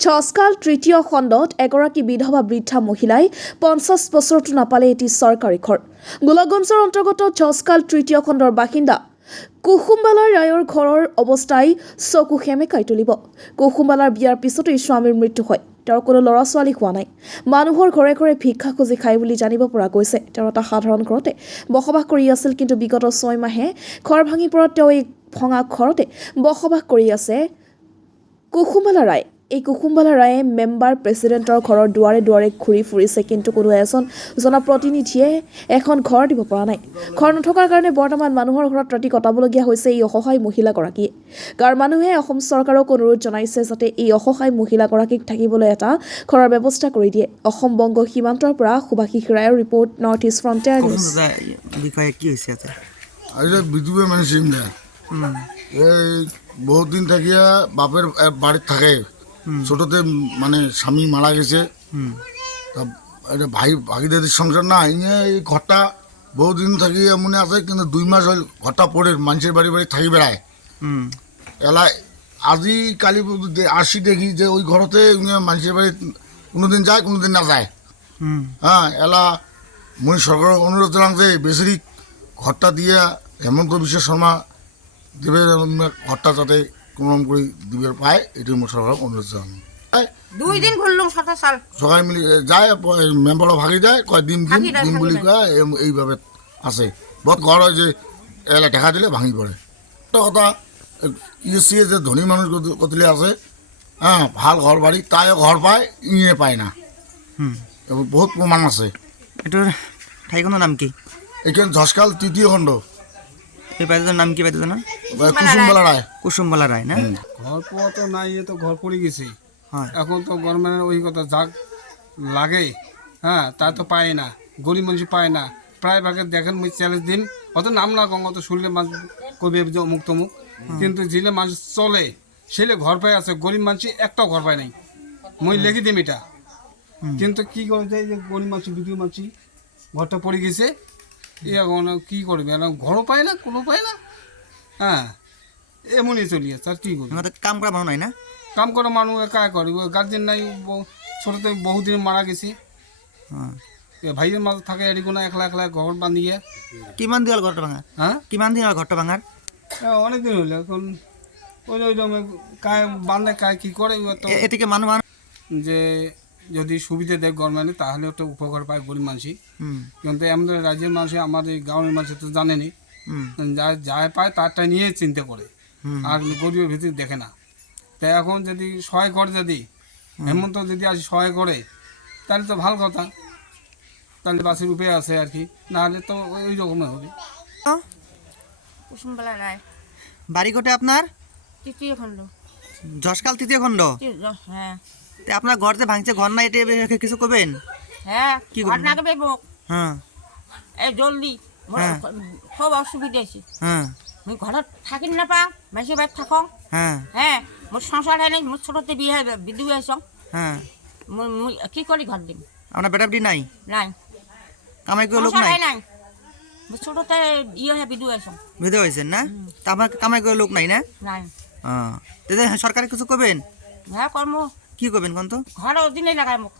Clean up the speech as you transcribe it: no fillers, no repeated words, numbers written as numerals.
ছচকাল তৃতীয় খণ্ডত এগৰাকী বিধৱা বৃদ্ধা মহিলাই ৫০ বছৰতো নাপালে এটি চৰকাৰী ঘৰ। গোলাপগঞ্জৰ অন্তৰ্গত ছচকাল তৃতীয় খণ্ডৰ বাসিন্দা কুসুমবালা ৰায়ৰ ঘৰৰ অৱস্থাই চকু সেমেকাই তুলিব। কুসুমবালাৰ বিয়াৰ পিছতেই স্বামীৰ মৃত্যু হয়। তেওঁৰ কোনো ল'ৰা ছোৱালী হোৱা নাই। মানুহৰ ঘৰে ঘৰে ভিক্ষা খুজি খায় বুলি জানিব পৰা গৈছে। তেওঁ এটা সাধাৰণ ঘৰতে বসবাস কৰি আছিল, কিন্তু বিগত ৬ মাহে ঘৰ ভাঙি পৰাত তেওঁ এই ভঙা ঘৰতে বসবাস কৰি আছে কুসুমবালা ৰায়। এই কুসুমবালা ৰায়ে মেম্বাৰ প্ৰেছিডেণ্টৰ ঘৰৰ দুৱাৰে দুৱাৰে ঘূৰি ফুৰিছে, কিন্তু কোনো এজন জনপ্ৰতিনিধিয়ে এখন ঘৰ দিব পৰা নাই। ঘৰ নথকাৰ কাৰণে বৰ্তমান মানুহৰ ঘৰত ৰাতি কটাবলগীয়া হৈছে এই অসহায় মহিলাগৰাকীয়ে। গাঁৱৰ মানুহে অসম চৰকাৰক অনুৰোধ জনাইছে যাতে এই অসহায় মহিলাগৰাকীক থাকিবলৈ এটা ঘৰৰ ব্যৱস্থা কৰি দিয়ে। অসম বংগ সীমান্তৰ পৰা সুভাষিস ৰায়ৰ ৰিপৰ্ট, নৰ্থ ইষ্ট ফ্ৰণ্টিয়াৰ নিউজ। বহুত দিন থাকিয়া বাপের বাড়ির থাকে, ছোটতে মানে স্বামী মারা গেছে। এটা ভাগিদারির সংসার না, এই ঘরটা বহুদিন থাকি মনে আছে, কিন্তু 2 মাস হল ঘরটা পড়ে মানুষের বাড়ি বাড়ি থাকি বেড়ায়। এলাই আজি কালি আসি দেখি যে ওই ঘরতে মানুষের বাড়ি কোনোদিন যায় কোনোদিন না যায়। হ্যাঁ, এলা মুই সরকারের অনুরোধ জানাম যে বেশি ঘরটা দিয়ে হেমন্ত বিশ্ব শর্মা দেবে ঘরটা যাতে কোনো করে দিবে পায়, এটাই মোট সরকার অনুরোধ জানাম। 2 দিন ঘুরলাম 27 সাল সবাই মিলে যায়, মেম্বারও ভাগি যায়, কয় দিন বলি কয় এইভাবে আছে। বহুত ঘর হয় যে এলা দেখা দিলে ভাঙি পড়ে। একটা কথা, ইয়ে যে ধনী মানুষ কতলে আছে, হ্যাঁ, ভাল ঘর বাড়ি তাই ঘর পায়, ইয়ে পায় না। বহুত প্রমাণ আছে। এটার ঠাইখনৰ নাম কি? এখানে ঝসকাল তৃতীয় খণ্ড। এই বাইদেউর নাম কি বাইদেউর নাম? কুসুমবালা রায়। কুসুমবালা রায় না? ঘর পাওয়া তো নাই, এ তো ঘর পড়ে গেছে। হ্যাঁ, এখন তো গভর্নমেন্টের ওই কথা যাক লাগে, হ্যাঁ, তা তো পায় না, গরিব মানুষ পায় না। প্রায় ভাগে দেখেন মুই চ্যালেঞ্জ দিন, অত নাম না কম, অত শুনলে মানুষ কবি যে অমুক তমুক, কিন্তু যেলে মানুষ চলে সেলে ঘর পায় আছে, গরিব মানুষ একটাও ঘর পায় নাই। মই লেগে দিম এটা, কিন্তু কি করে যায় যে গরিব মানুষ বিধবা মানুষ ঘরটা পড়ে গেছে, এখন কী করবে, ঘরও পায় না, কোনো পায় না। হ্যাঁ, এমনই চলিয়েছে, আর কী করবে। আমাদের কাম করা ভালো নাই না? কাম করা মানুষ কাজ করবে, গার্জেন নাই, ছোটোতে বহুদিন মারা গেছে। হ্যাঁ, ভাইয়ের মাঝে থাকে এটি কোনো একলা একলা ঘর বাঁধিয়ে। কিমান দিন হল ঘরটা ভাঙার? হ্যাঁ, কিমান দিন হল ঘরটা ভাঙার? অনেক দিন হইলো। এখন ওই কায় বাঁধে কায় কী করে, এদিকে মানুষ যে যদি সুবিধা দেয় গভর্নমেন্টে তাহলে একটা উপকার পায় গরিব মানুষই। কিন্তু আমাদের রাজ্যের মানুষ, আমাদের গ্রামের মানুষ তো জানেনি, যা পায় তারটা নিয়ে চিন্তা করে, আর গরিবের ভিতরে দেখে না। তাই এখন যদি সহায় করে, যদি হেমন্ত যদি আসে সহায় করে, তাহলে তো ভালো কথা, তাহলে বাসের উপায় আছে আর কি, নাহলে তো ওই রকমের হবে। কুসুমবালা রায়, বাড়ি কোটে আপনার? তৃতীয় খণ্ড। ঝসকাল তৃতীয় খণ্ড? হ্যাঁ আপনার ঘর যে ভাঙছে, ঘর নাই, এটা কিছু করবেন? হ্যাঁ, কি ঘর না দেবে বোক, হ্যাঁ, এই জলদি হ্যাঁ। খুব অসুবিধা আছে। হ্যাঁ, মুই ঘৰত থাকি নাপাওঁ, মাসি বাইর থাকং। হ্যাঁ, হ্যাঁ, মোর সংসার হয় নাই, মোর ছোটতে বিয়ে বিধু আইসং, হ্যাঁ। মুই কি করি ঘর দিম? আপনার বেটা বেটি নাই? নাই, কামাই করে লোক সংসার নাই? হয় নাই, মোর ছোটতে ইয়ে হয়ে বিধু আইসং। বিধবা হয়েছেন না? তা আপনার কামাই করে লোক নাই না? নাই, হ্যাঁ, সরকারে কিছু করবেন? হ্যাঁ কর্ম কি করবেন কোন তো? ঘর দিনে লাগাই মোক।